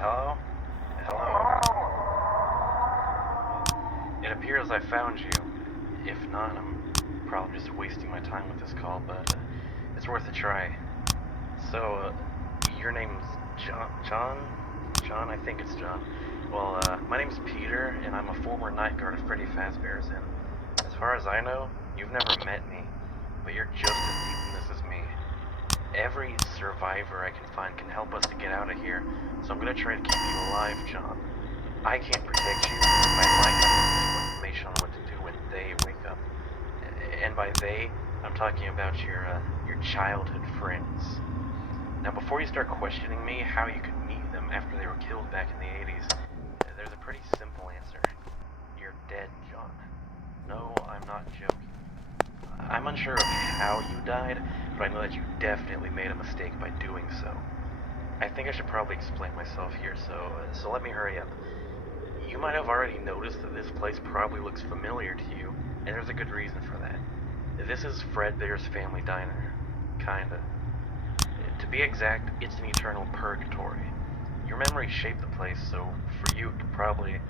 Hello? Hello? It appears I found you. If not, I'm probably just wasting my time with this call, but it's worth a try. So, your name's John? John? I think it's John. Well, my name's Peter, and I'm a former night guard of Freddy Fazbear's, and as far as I know, you've never met me, but you're just as deep in this as me. Every survivor I can find can help us to get out of here, so I'm gonna try to keep you alive, John. I can't protect you, but I might have some information on what to do when they wake up. And by they, I'm talking about your childhood friends. Now, before you start questioning me how you could meet them after they were killed back in the 80s, there's a pretty simple answer. You're dead, John. No, I'm not joking. I'm unsure of how you died, but I know that you definitely made a mistake by doing so. I think I should probably explain myself here, so let me hurry up. You might have already noticed that this place probably looks familiar to you, and there's a good reason for that. This is Fredbear's family diner. Kinda. To be exact, it's an eternal purgatory. Your memory shaped the place, so for you it probably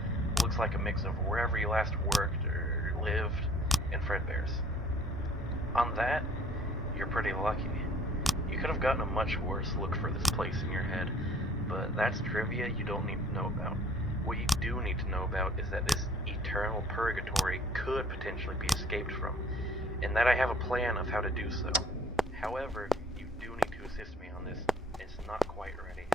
looks like a mix of wherever you last worked or lived and Fredbear's. On that, you're pretty lucky. You could have gotten a much worse look for this place in your head, but that's trivia you don't need to know about. What you do need to know about is that this eternal purgatory could potentially be escaped from, and that I have a plan of how to do so. However, you do need to assist me on this. It's not quite ready.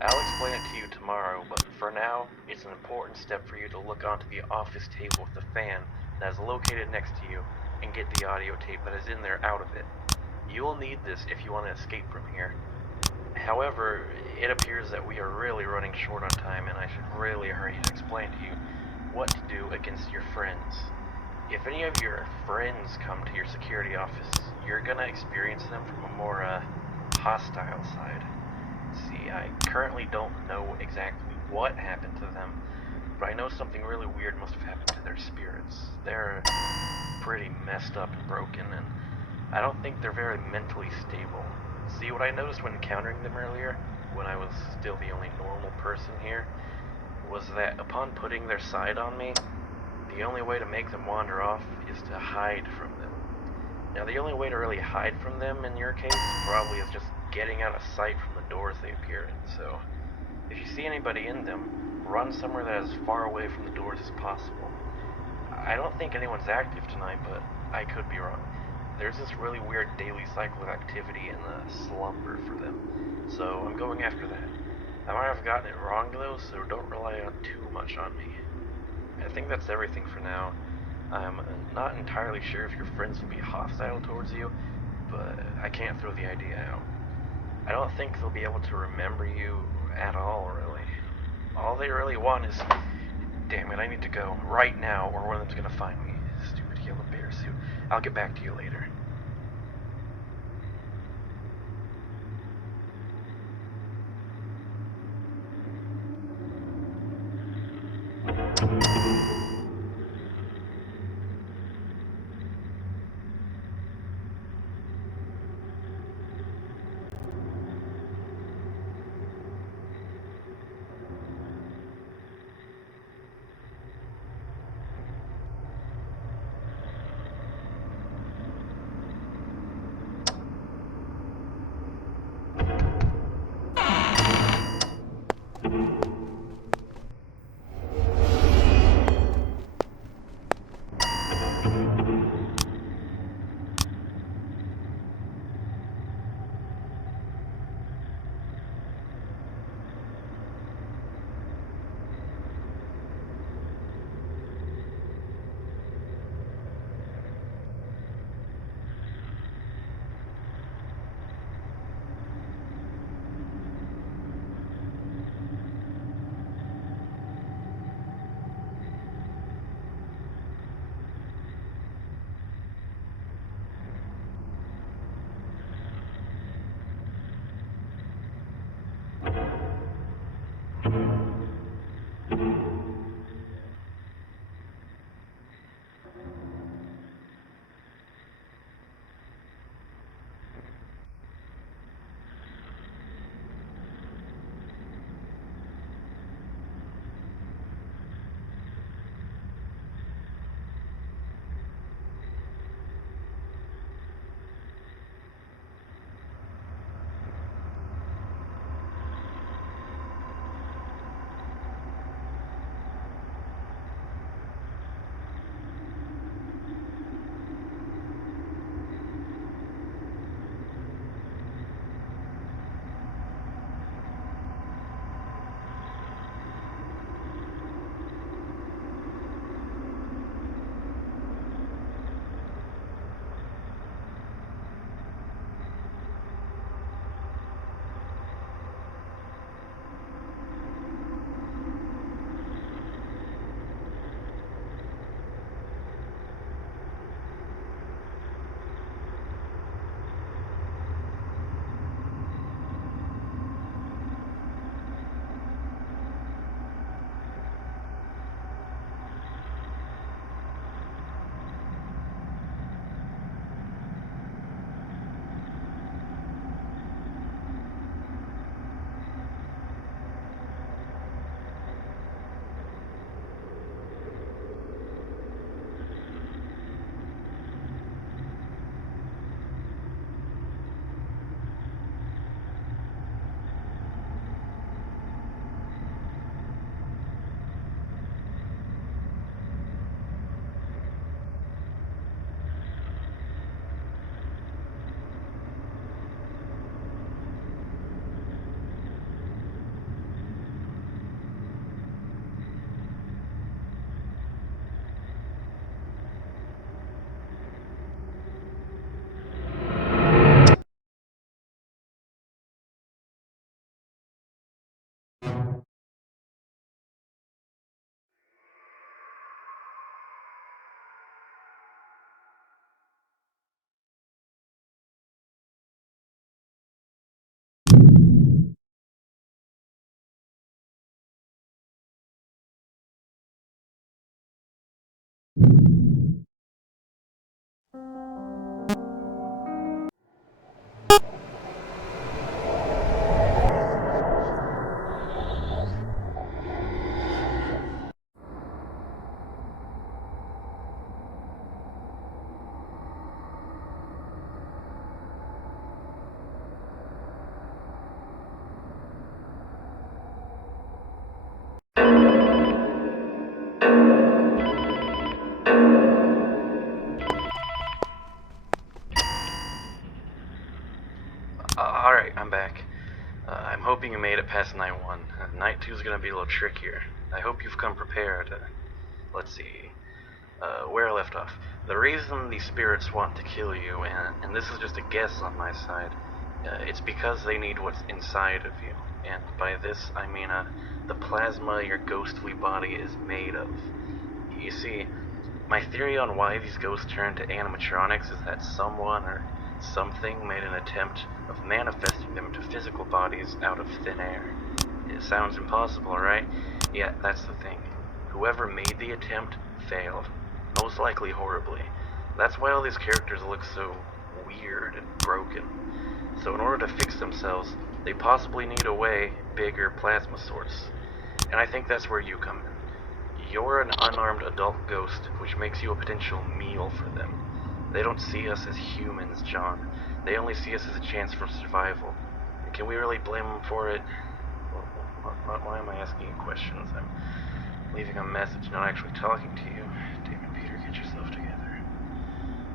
I'll explain it to you tomorrow, but for now, it's an important step for you to look onto the office table with the fan that is located next to you and get the audio tape that is in there out of it. You'll need this if you want to escape from here. However, it appears that we are really running short on time, and I should really hurry to explain to you what to do against your friends. If any of your friends come to your security office, you're gonna experience them from a more, hostile side. See, I currently don't know exactly what happened to them, but I know something really weird must have happened to their spirits. They're pretty messed up and broken, and I don't think they're very mentally stable. See, what I noticed when encountering them earlier, when I was still the only normal person here, was that upon putting their side on me, the only way to make them wander off is to hide from them. Now, the only way to really hide from them in your case probably is just getting out of sight from the doors they appear in, so if you see anybody in them, run somewhere that is as far away from the doors as possible. I don't think anyone's active tonight, but I could be wrong. There's this really weird daily cycle of activity in the slumber for them, so I'm going after that. I might have gotten it wrong though, so don't rely on too much on me. I think that's everything for now. I'm not entirely sure if your friends will be hostile towards you, but I can't throw the idea out. I don't think they'll be able to remember you at all, really. All they really want is... Damn it, I need to go. Right now, or one of them's gonna find me. Stupid yellow bear suit. I'll get back to you later. Alright, I'm back. I'm hoping you made it past night 1. Night 2 is going to be a little trickier. I hope you've come prepared. Let's see. Where I left off. The reason these spirits want to kill you, and this is just a guess on my side, it's because they need what's inside of you. And by this, I mean the plasma your ghostly body is made of. You see, my theory on why these ghosts turn to animatronics is that someone or something made an attempt of manifesting them to physical bodies out of thin air. It sounds impossible, right? Yeah, that's the thing. Whoever made the attempt failed. Most likely horribly. That's why all these characters look so weird and broken. So in order to fix themselves, they possibly need a way bigger plasma source. And I think that's where you come in. You're an unarmed adult ghost, which makes you a potential meal for them. They don't see us as humans, John. They only see us as a chance for survival. Can we really blame them for it? Why am I asking you questions? I'm leaving a message, not actually talking to you. Damn it, Peter, get yourself together.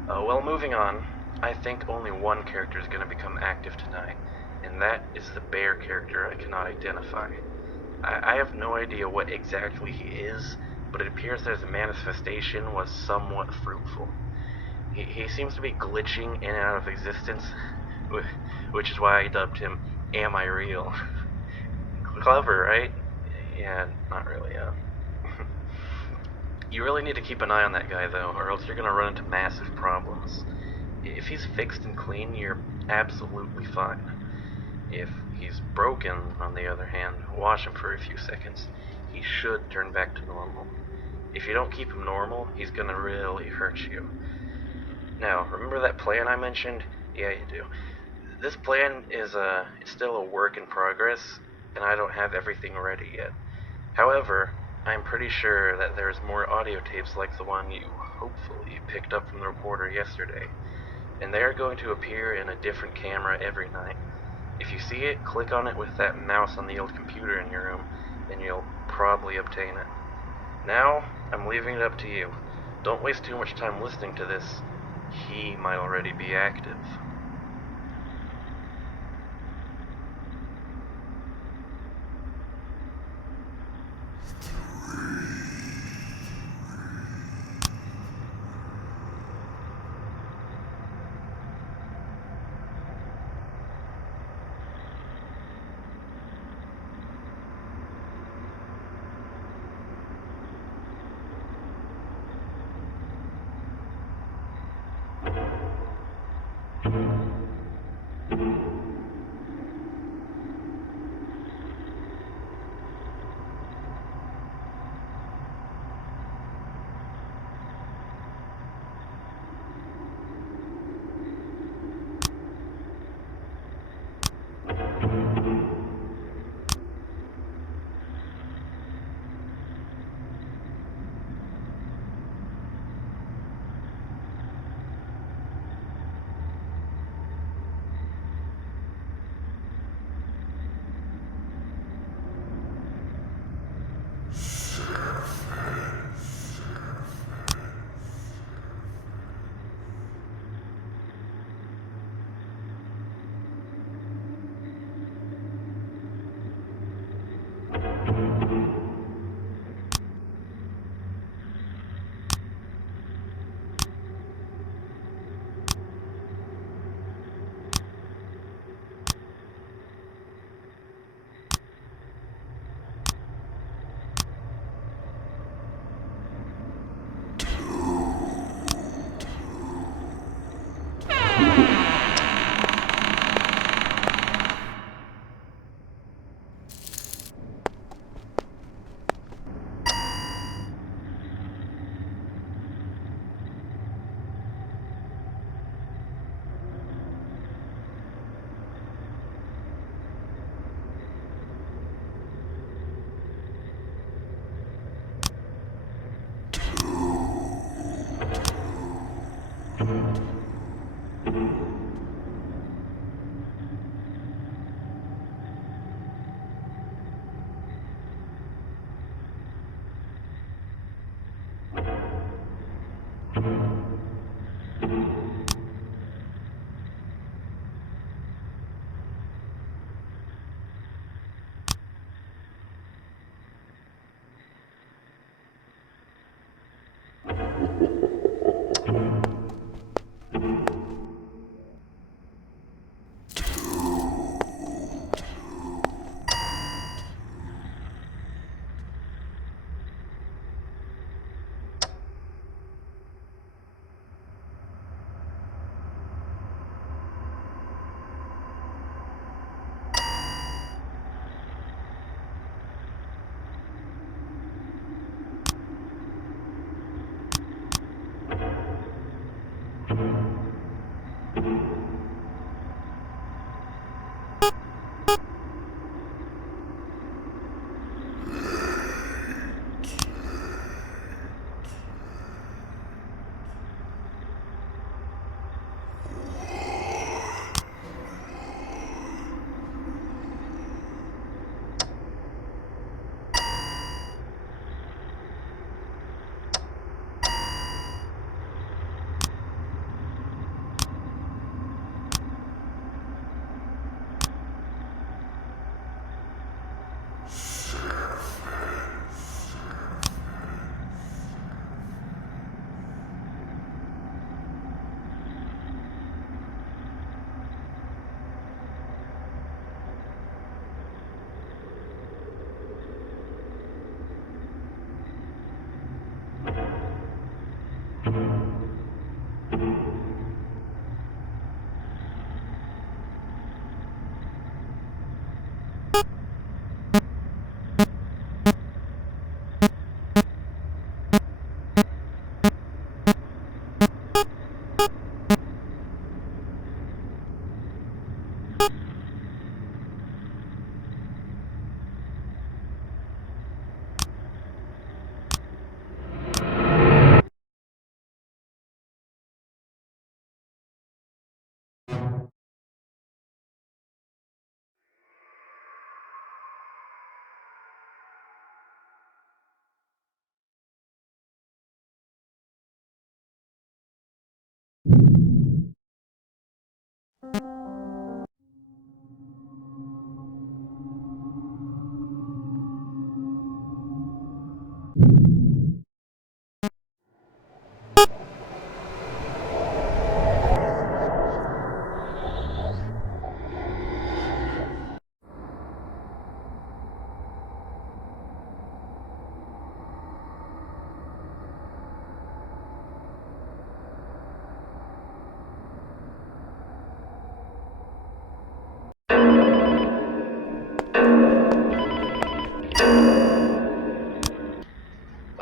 Well, moving on. I think only one character is going to become active tonight, and that is the bear character I cannot identify. I have no idea what exactly he is, but it appears that his manifestation was somewhat fruitful. He seems to be glitching in and out of existence, which is why I dubbed him Am I Real? Clever, right? Yeah, not really, You really need to keep an eye on that guy, though, or else you're gonna run into massive problems. If he's fixed and clean, you're absolutely fine. If he's broken, on the other hand, watch him for a few seconds. He should turn back to normal. If you don't keep him normal, he's gonna really hurt you. Now, remember that plan I mentioned? Yeah, you do. This plan is it's still a work in progress, and I don't have everything ready yet. However, I'm pretty sure that there's more audio tapes like the one you hopefully picked up from the recorder yesterday, and they are going to appear in a different camera every night. If you see it, click on it with that mouse on the old computer in your room, and you'll probably obtain it. Now, I'm leaving it up to you. Don't waste too much time listening to this. He might already be active.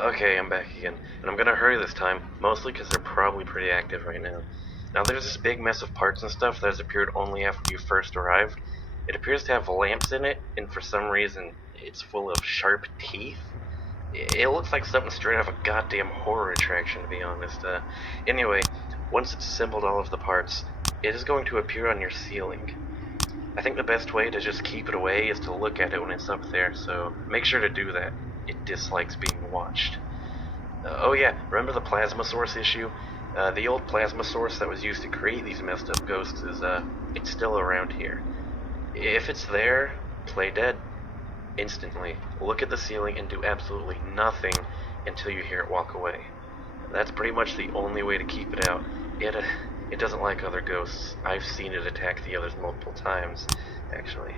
Okay, I'm back again, and I'm gonna hurry this time, mostly because they're probably pretty active right now. Now there's this big mess of parts and stuff that has appeared only after you first arrived. It appears to have lamps in it, and for some reason, it's full of sharp teeth. It looks like something straight out of a goddamn horror attraction, to be honest. Anyway, once it's assembled all of the parts, it is going to appear on your ceiling. I think the best way to just keep it away is to look at it when it's up there, so make sure to do that. It dislikes being watched. Oh yeah, remember the plasma source issue? The old plasma source that was used to create these messed up ghosts is, it's still around here. If it's there, play dead. Instantly. Look at the ceiling and do absolutely nothing until you hear it walk away. That's pretty much the only way to keep it out. It doesn't like other ghosts. I've seen it attack the others multiple times, actually.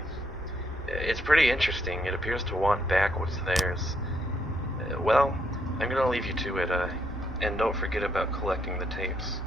It's pretty interesting. It appears to want back what's theirs. Well, I'm gonna leave you to it, and don't forget about collecting the tapes.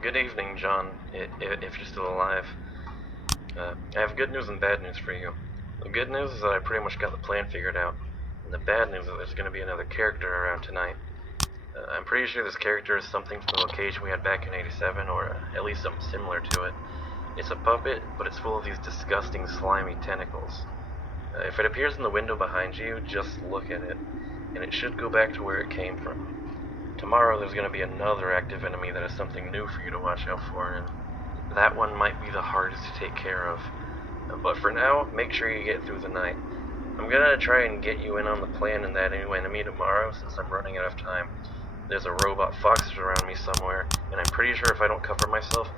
Good evening, John, if you're still alive. I have good news and bad news for you. The good news is that I pretty much got the plan figured out. And the bad news is that there's going to be another character around tonight. I'm pretty sure this character is something from the location we had back in 87, or at least something similar to it. It's a puppet, but it's full of these disgusting, slimy tentacles. If it appears in the window behind you, just look at it, and it should go back to where it came from. Tomorrow there's going to be another active enemy that has something new for you to watch out for, and that one might be the hardest to take care of. But for now, make sure you get through the night. I'm going to try and get you in on the plan and that new enemy tomorrow since I'm running out of time. There's a robot fox around me somewhere, and I'm pretty sure if I don't cover myself,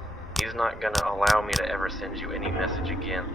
he's not going to allow me to ever send you any message again.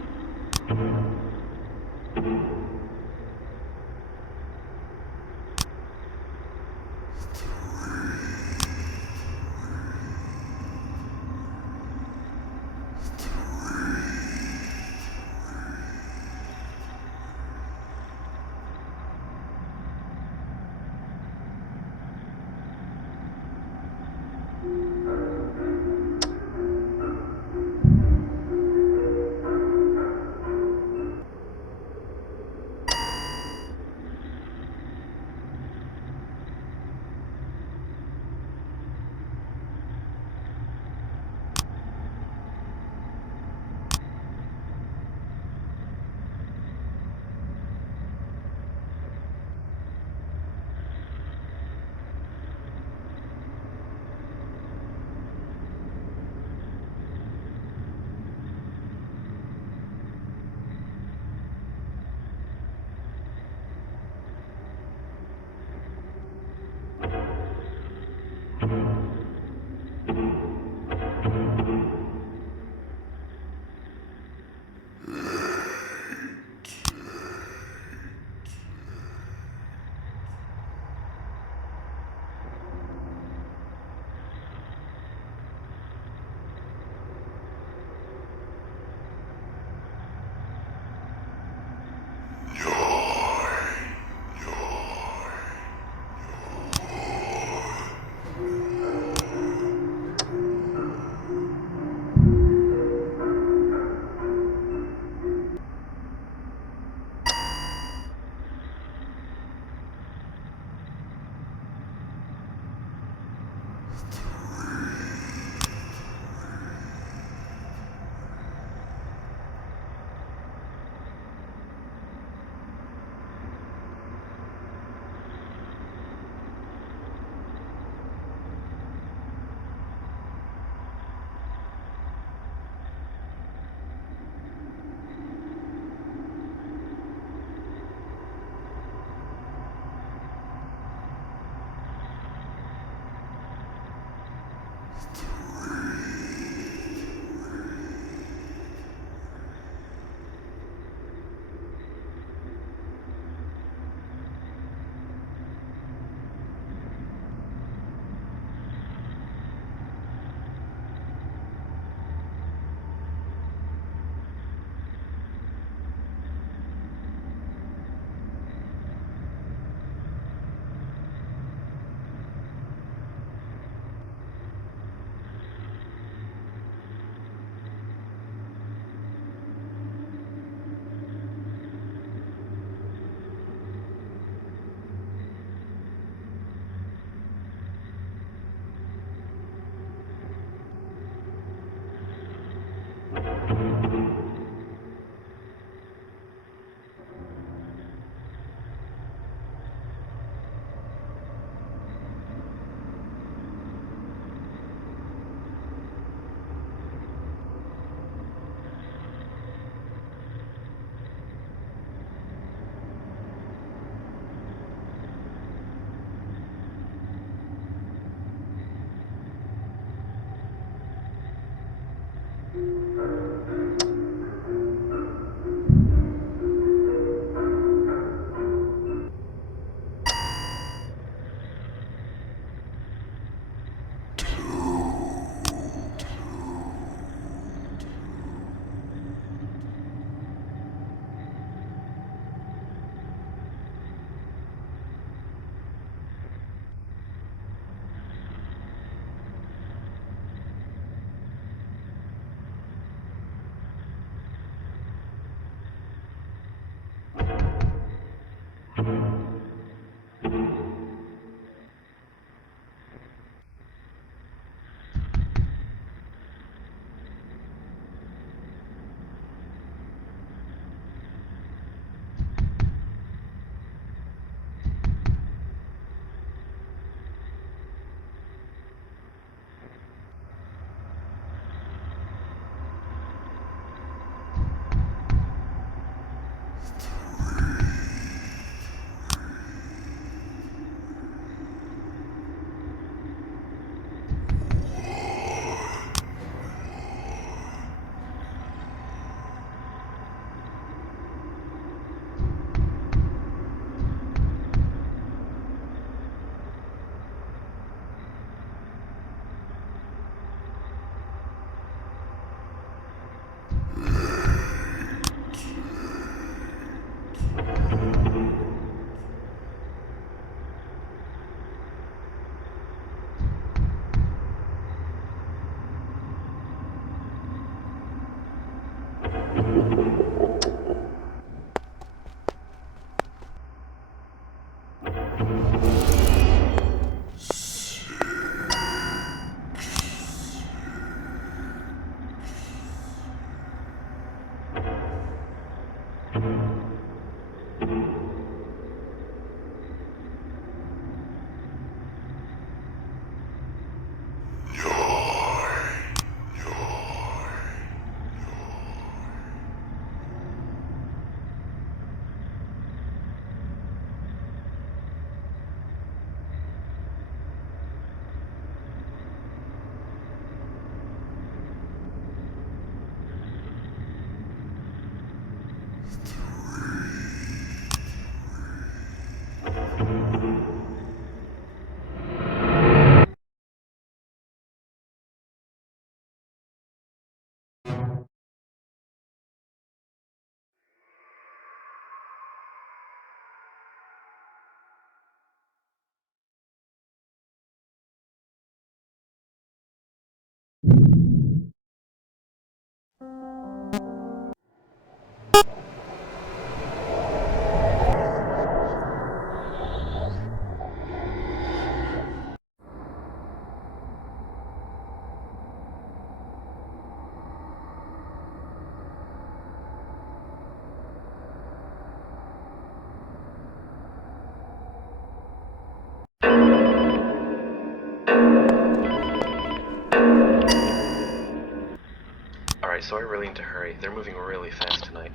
Alright, so I really need to hurry. They're moving really fast tonight.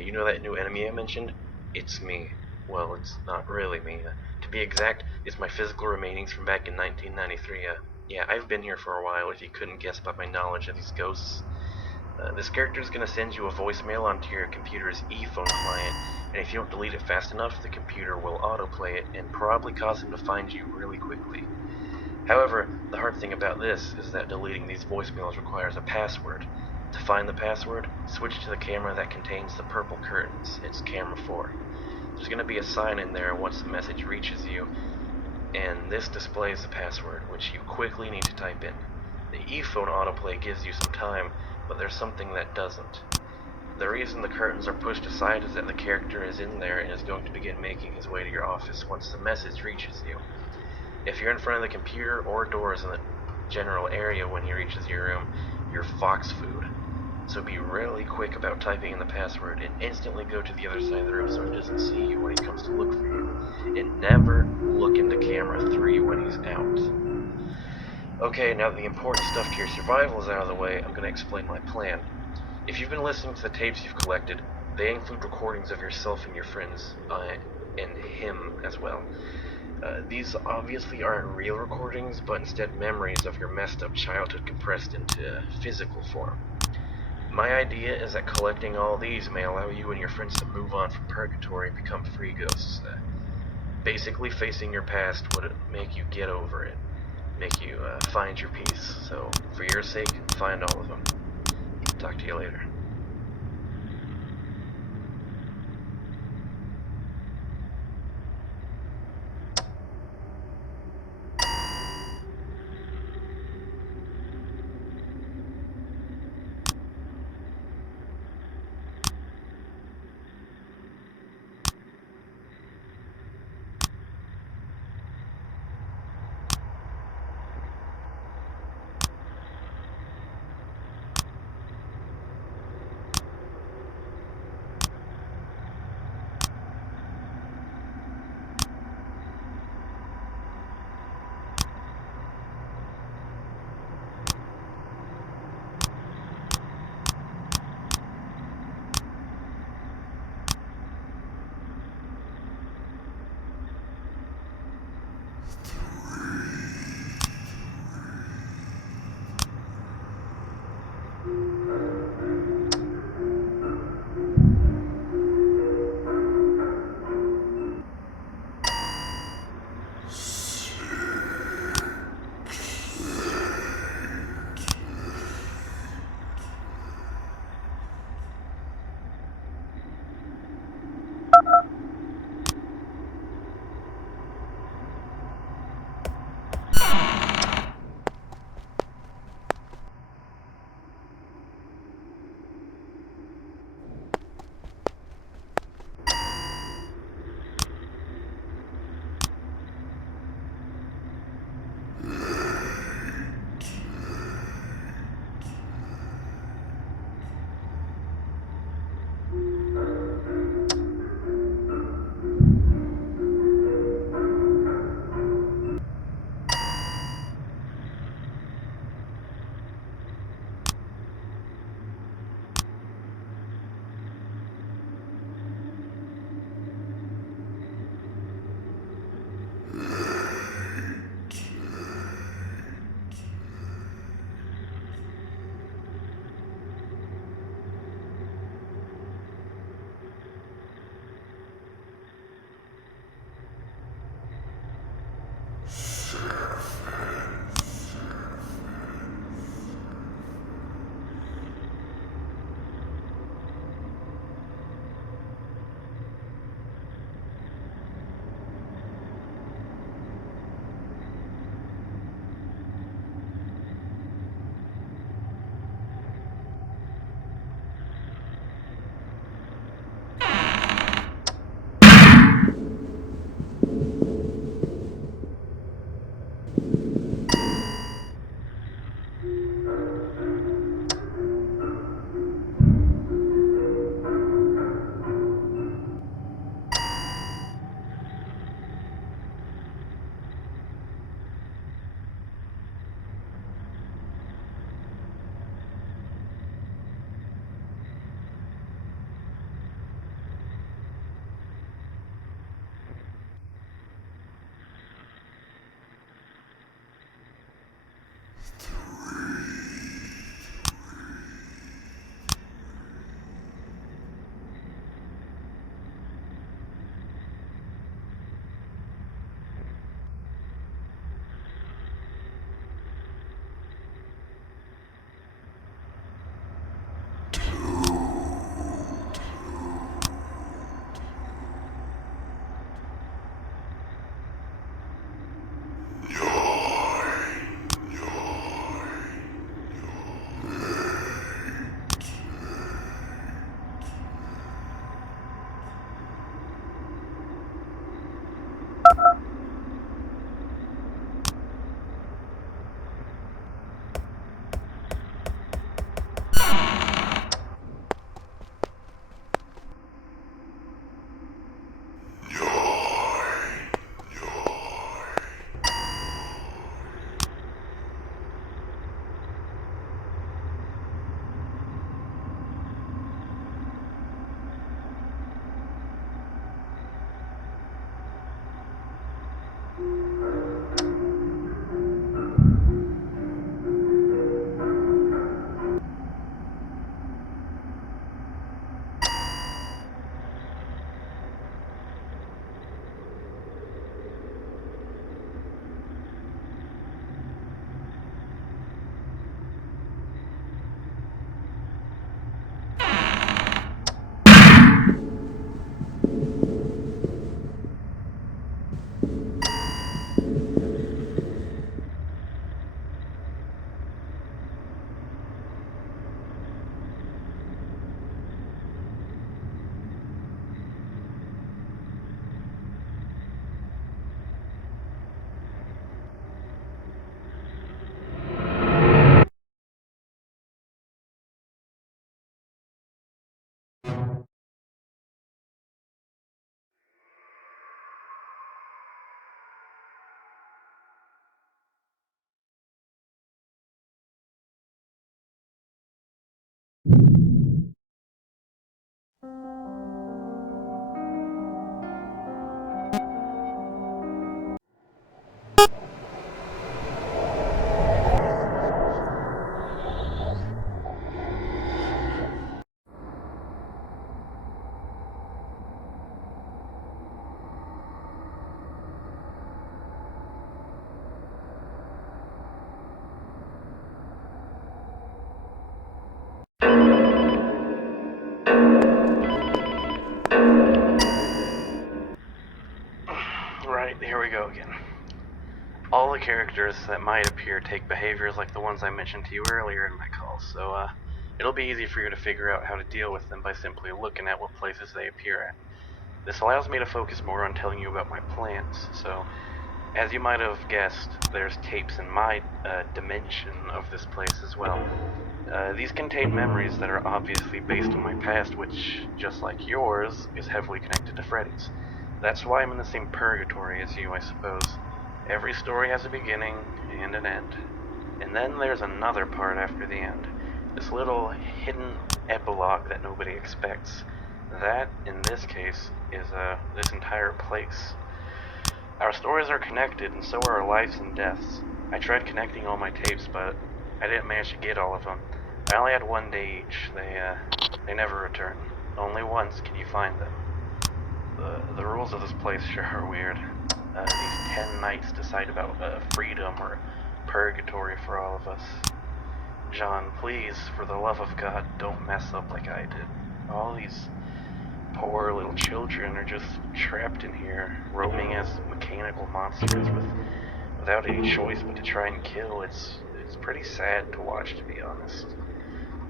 You know that new enemy I mentioned? It's me. Well, it's not really me. To be exact, it's my physical remainings from back in 1993. Yeah, I've been here for a while, if you couldn't guess by my knowledge of these ghosts. This character is going to send you a voicemail onto your computer's e-phone client, and if you don't delete it fast enough, the computer will autoplay it and probably cause him to find you really quickly. However, the hard thing about this is that deleting these voicemails requires a password. To find the password, switch to the camera that contains the purple curtains. It's camera 4. There's going to be a sign in there once the message reaches you, and this displays the password, which you quickly need to type in. The e-phone autoplay gives you some time, but there's something that doesn't. The reason the curtains are pushed aside is that the character is in there and is going to begin making his way to your office once the message reaches you. If you're in front of the computer or doors in the general area when he reaches your room, you're fox food. So be really quick about typing in the password and instantly go to the other side of the room so he doesn't see you when he comes to look for you. And never look into camera 3 when he's out. Okay, now that the important stuff to your survival is out of the way, I'm going to explain my plan. If you've been listening to the tapes you've collected, they include recordings of yourself and your friends, and him as well. These obviously aren't real recordings, but instead memories of your messed up childhood compressed into physical form. My idea is that collecting all these may allow you and your friends to move on from purgatory and become free ghosts. Basically, facing your past would make you get over it, make you find your peace. So, for your sake, find all of them. Talk to you later. Right, here we go again. All the characters that might appear take behaviors like the ones I mentioned to you earlier in my call, so it'll be easy for you to figure out how to deal with them by simply looking at what places they appear at. This allows me to focus more on telling you about my plans, so as you might have guessed, there's tapes in my dimension of this place as well. These contain memories that are obviously based on my past, which, just like yours, is heavily connected to Freddy's. That's why I'm in the same purgatory as you, I suppose. Every story has a beginning and an end. And then there's another part after the end. This little hidden epilogue that nobody expects. That, in this case, is this entire place. Our stories are connected, and so are our lives and deaths. I tried connecting all my tapes, but I didn't manage to get all of them. I only had one day each. They never return. Only once can you find them. The rules of this place sure are weird. these 10 nights decide about freedom or purgatory for all of us. John, please, for the love of God, don't mess up like I did. All these poor little children are just trapped in here, roaming as mechanical monsters without any choice but to try and kill. It's pretty sad to watch, to be honest.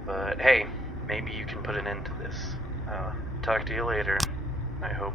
But hey, maybe you can put an end to this. Talk to you later, I hope.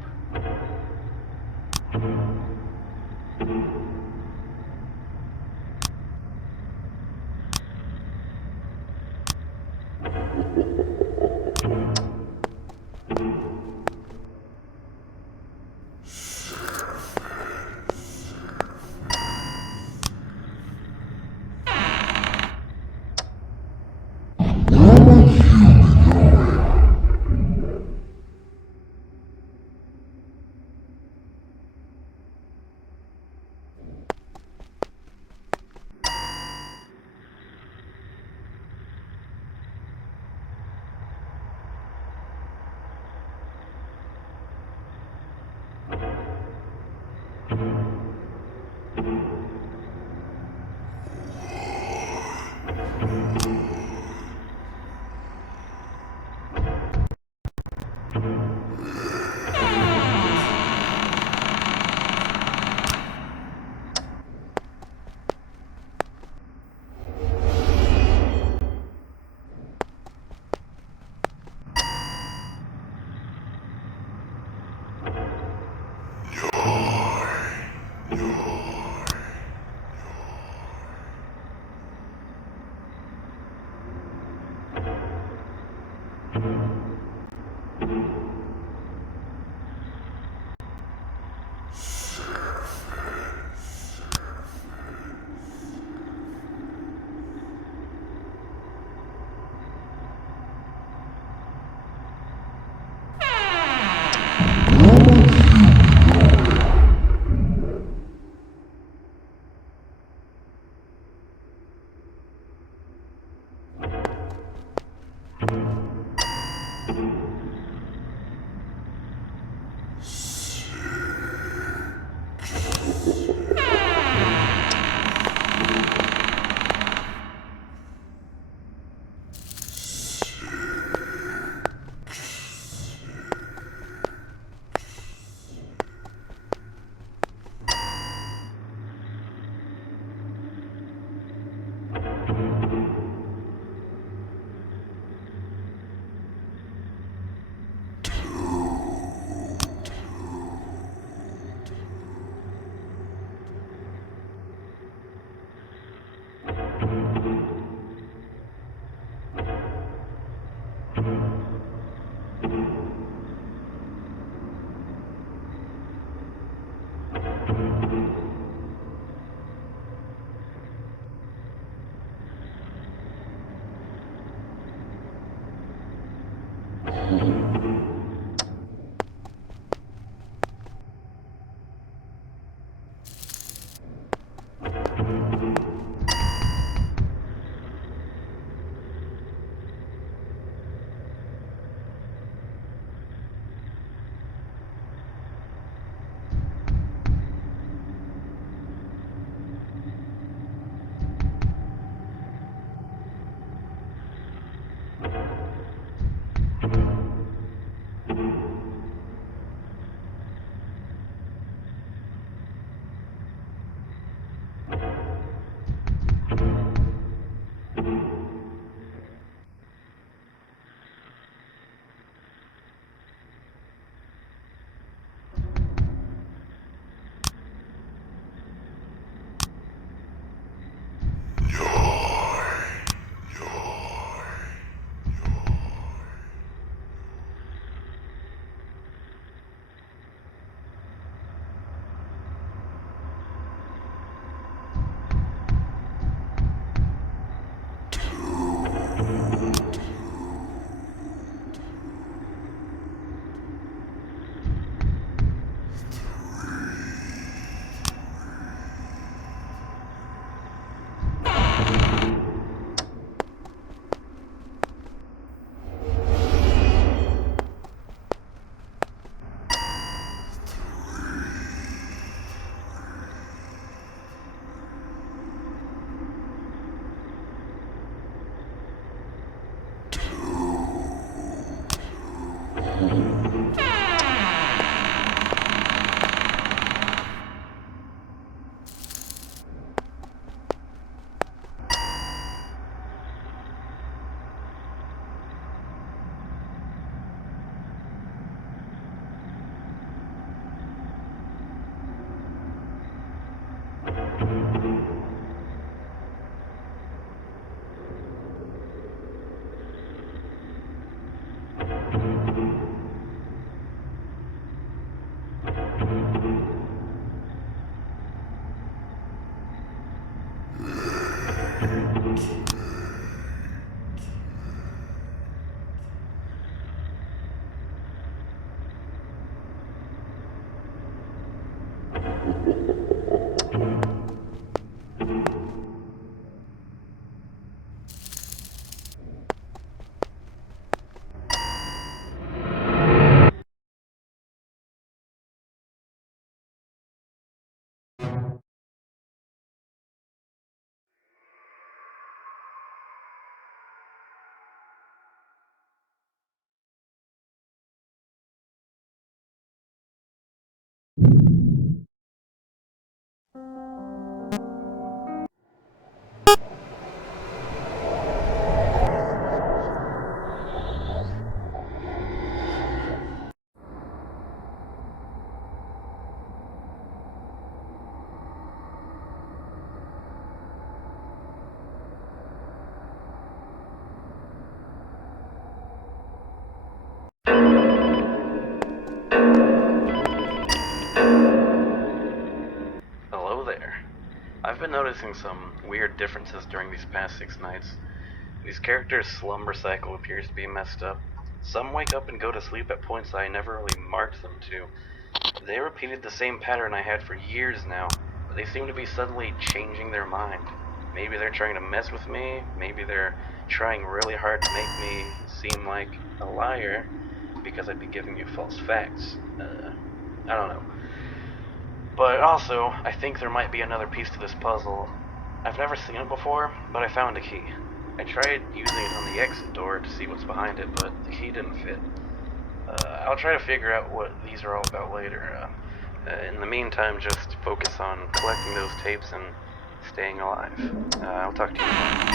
Hello there. I've been noticing some weird differences during these past 6 nights. These characters' slumber cycle appears to be messed up. Some wake up and go to sleep at points I never really marked them to. They repeated the same pattern I had for years now, but they seem to be suddenly changing their mind. Maybe they're trying to mess with me, maybe they're trying really hard to make me seem like a liar because I'd be giving you false facts. I don't know. But also, I think there might be another piece to this puzzle. I've never seen it before, but I found a key. I tried using it on the exit door to see what's behind it, but the key didn't fit. I'll try to figure out what these are all about later. In the meantime, just focus on collecting those tapes and staying alive. I'll talk to you tomorrow.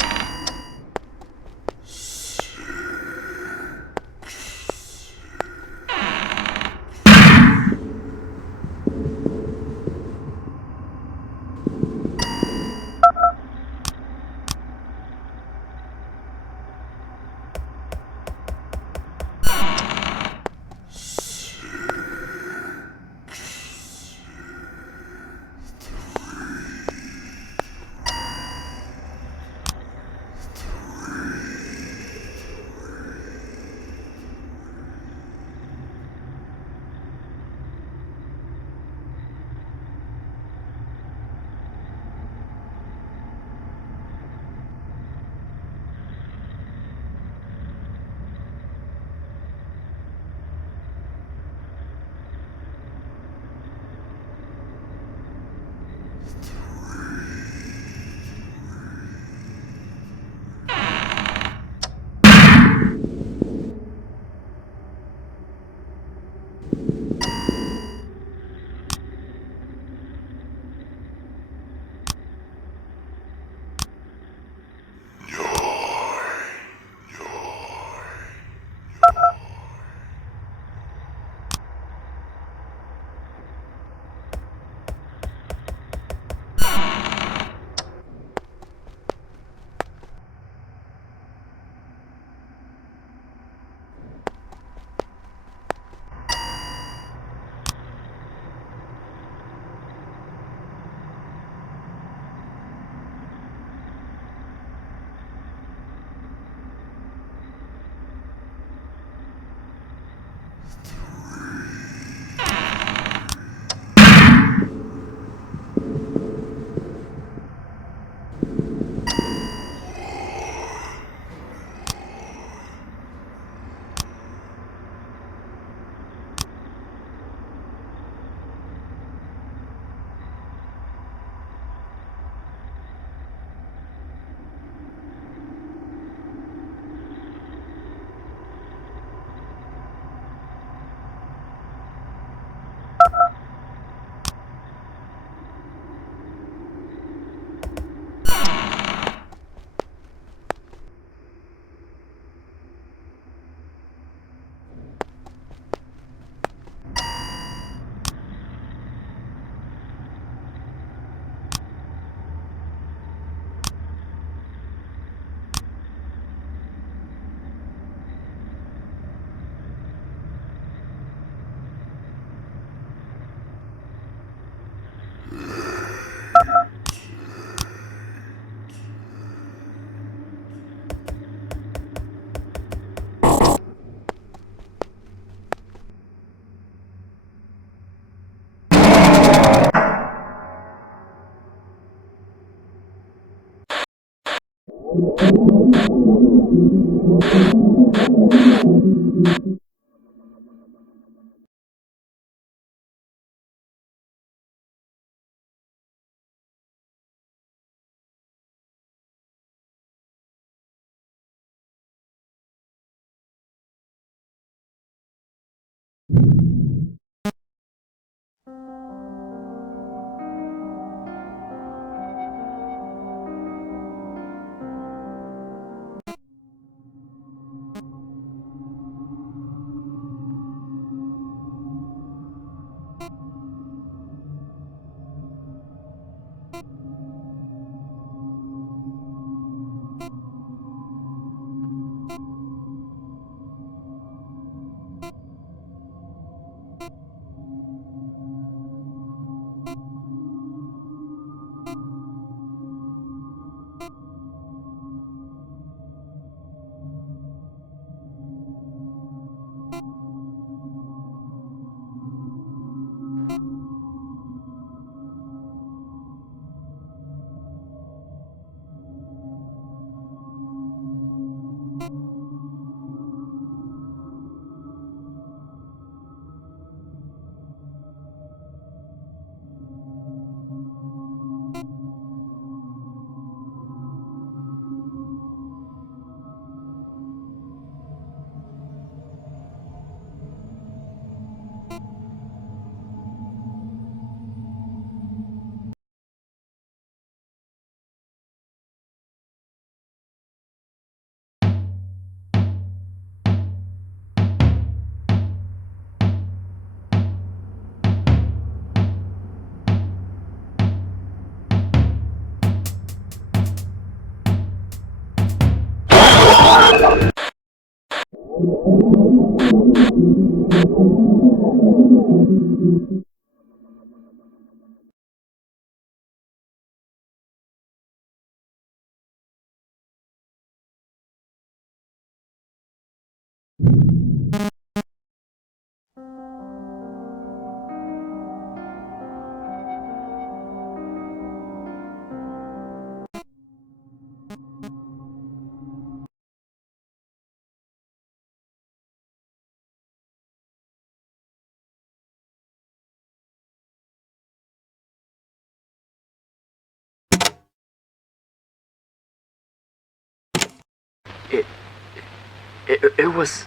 It, it was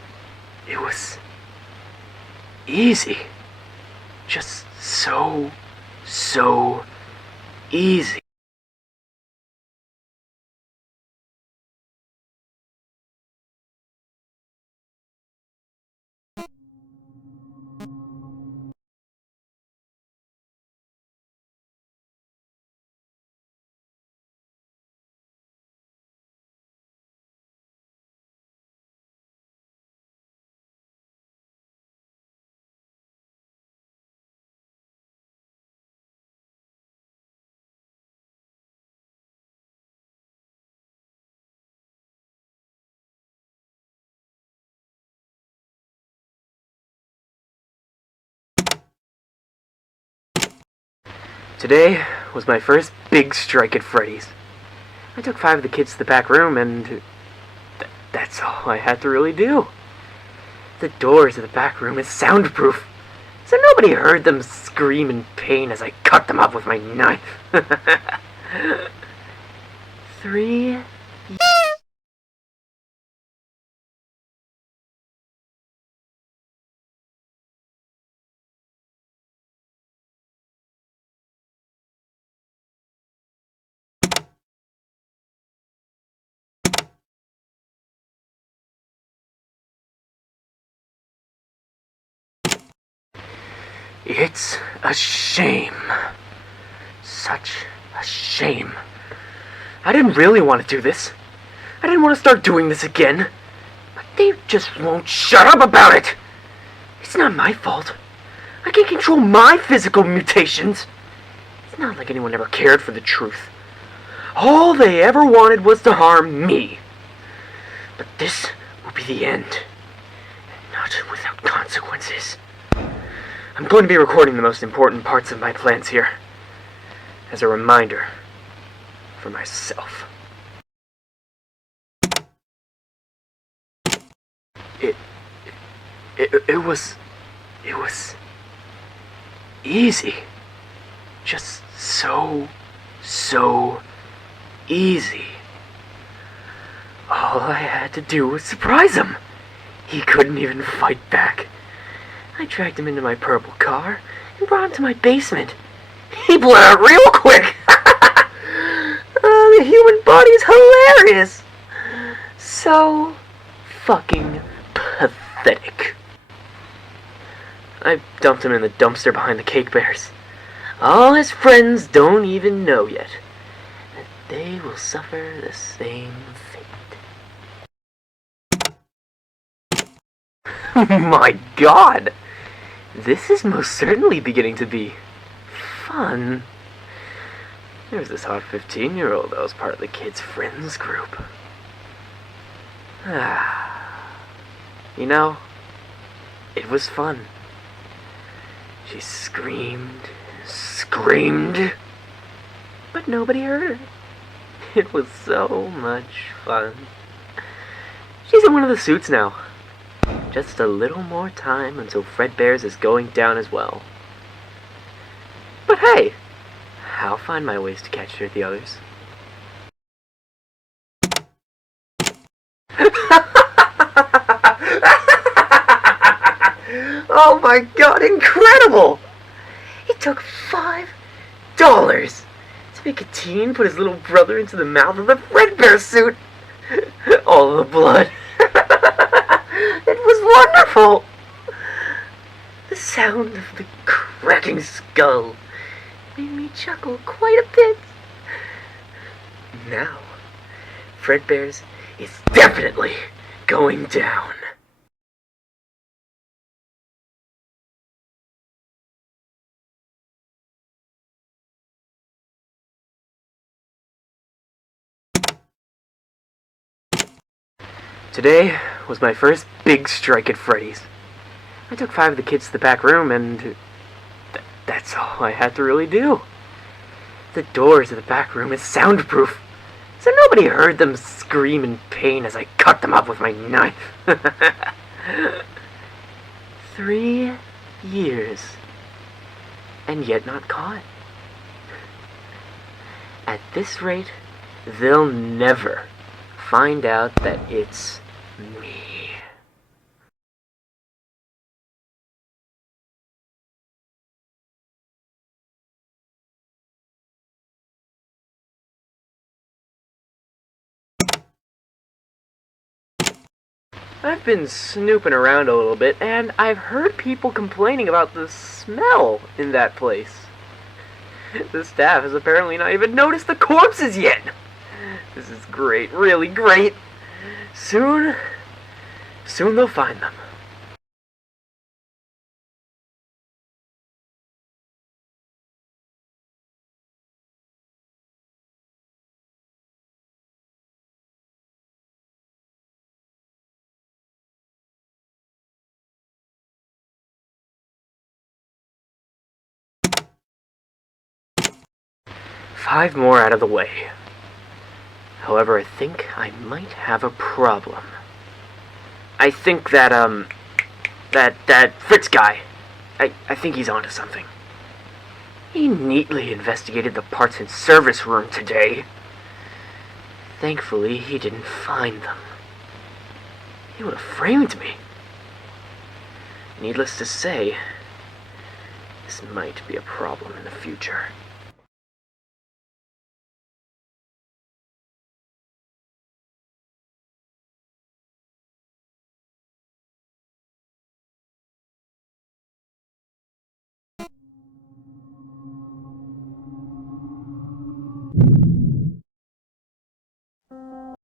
easy. Just so easy. Today was my first big strike at Freddy's. I took 5 of the kids to the back room, and that's all I had to really do. The doors of the back room is soundproof, so nobody heard them scream in pain as I cut them up with my knife. 3. It's a shame. Such a shame. I didn't really want to do this. I didn't want to start doing this again. But they just won't shut up about it. It's not my fault. I can't control my physical mutations. It's not like anyone ever cared for the truth. All they ever wanted was to harm me. But this will be the end. And not without consequences. I'm going to be recording the most important parts of my plans here, as a reminder for myself. It was easy. Just so easy. All I had to do was surprise him. He couldn't even fight back. I dragged him into my purple car and brought him to my basement. He bled out real quick. The human body is hilarious. So fucking pathetic. I dumped him in the dumpster behind the Cake Bears. All his friends don't even know yet that they will suffer the same fate. My God! This is most certainly beginning to be fun. There's this hot 15-year-old that was part of the kids' friends group. You know, it was fun. She screamed, but nobody heard her. It was so much fun. She's in one of the suits now. Just a little more time until Fredbear's is going down as well. But hey, I'll find my ways to catch her at the others. Oh my God, incredible! It took $5 to make a teen put his little brother into the mouth of the Fredbear suit. All the blood. It was wonderful! The sound of the cracking skull made me chuckle quite a bit. Now, Fredbear's is definitely going down. Today was my first big strike at Freddy's. I took 5 of the kids to the back room, and that's all I had to really do. The doors of the back room is soundproof, so nobody heard them scream in pain as I cut them up with my knife. 3 years, and yet not caught. At this rate, they'll never find out that it's me. I've been snooping around a little bit, and I've heard people complaining about the smell in that place. The staff has apparently not even noticed the corpses yet. This is great, really great. Soon they'll find them. Five more out of the way. However, I think I might have a problem. I think that Fritz guy, I think he's onto something. He neatly investigated the parts and service room today. Thankfully, he didn't find them. He would have framed me. Needless to say, this might be a problem in the future.